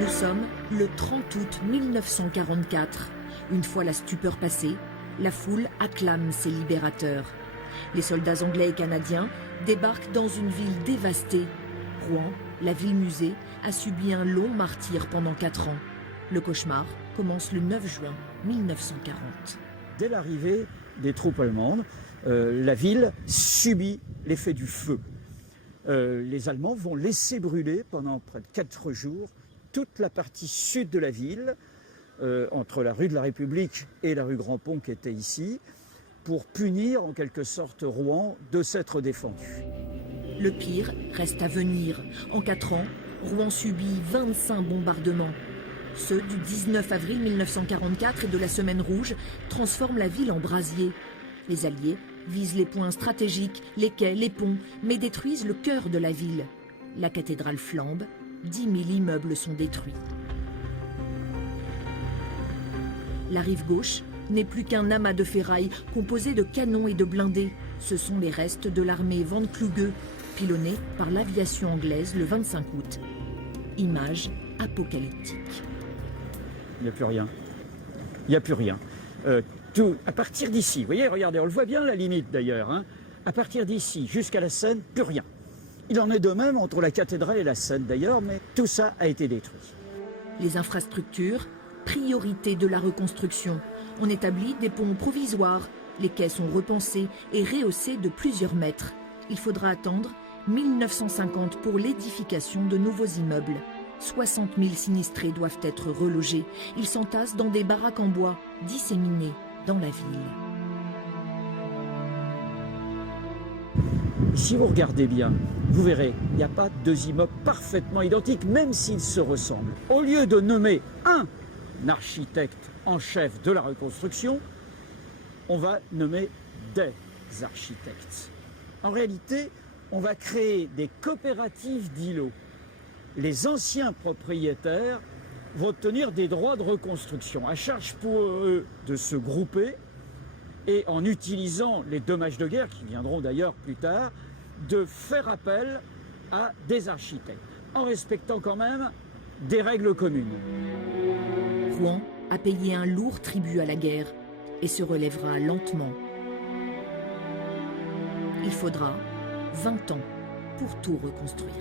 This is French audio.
Nous sommes le 30 août 1944. Une fois la stupeur passée, la foule acclame ses libérateurs. Les soldats anglais et canadiens débarquent dans une ville dévastée. Rouen, la ville-musée, a subi un long martyre pendant 4 ans. Le cauchemar commence le 9 juin 1940. Dès l'arrivée des troupes allemandes, la ville subit l'effet du feu. Les Allemands vont laisser brûler pendant près de 4 jours toute la partie sud de la ville, entre la rue de la République et la rue Grand-Pont qui était ici, pour punir en quelque sorte Rouen de s'être défendu. Le pire reste à venir. En 4 ans, Rouen subit 25 bombardements. Ceux du 19 avril 1944 et de la Semaine Rouge transforment la ville en brasier. Les Alliés visent les points stratégiques, les quais, les ponts, mais détruisent le cœur de la ville. La cathédrale flambe, 10 000 immeubles sont détruits. La rive gauche n'est plus qu'un amas de ferraille composé de canons et de blindés. Ce sont les restes de l'armée Van Kluge, pilonnée par l'aviation anglaise le 25 août. Image apocalyptique. Il n'y a plus rien. Il n'y a plus rien. À partir d'ici, vous voyez, regardez, on le voit bien la limite d'ailleurs. Hein, à partir d'ici jusqu'à la Seine, plus rien. Il en est de même entre la cathédrale et la Seine d'ailleurs, mais tout ça a été détruit. Les infrastructures, priorité de la reconstruction. On établit des ponts provisoires. Les quais sont repensés et rehaussés de plusieurs mètres. Il faudra attendre 1950 pour l'édification de nouveaux immeubles. 60 000 sinistrés doivent être relogés. Ils s'entassent dans des baraques en bois, disséminées dans la ville. Si vous regardez bien, vous verrez, il n'y a pas 2 immeubles parfaitement identiques, même s'ils se ressemblent. Au lieu de nommer un architecte en chef de la reconstruction, on va nommer des architectes. En réalité, on va créer des coopératives d'îlots. Les anciens propriétaires vont obtenir des droits de reconstruction. À charge pour eux de se grouper et en utilisant les dommages de guerre, qui viendront d'ailleurs plus tard, de faire appel à des architectes, en respectant quand même des règles communes. Rouen a payé un lourd tribut à la guerre et se relèvera lentement. Il faudra 20 ans pour tout reconstruire.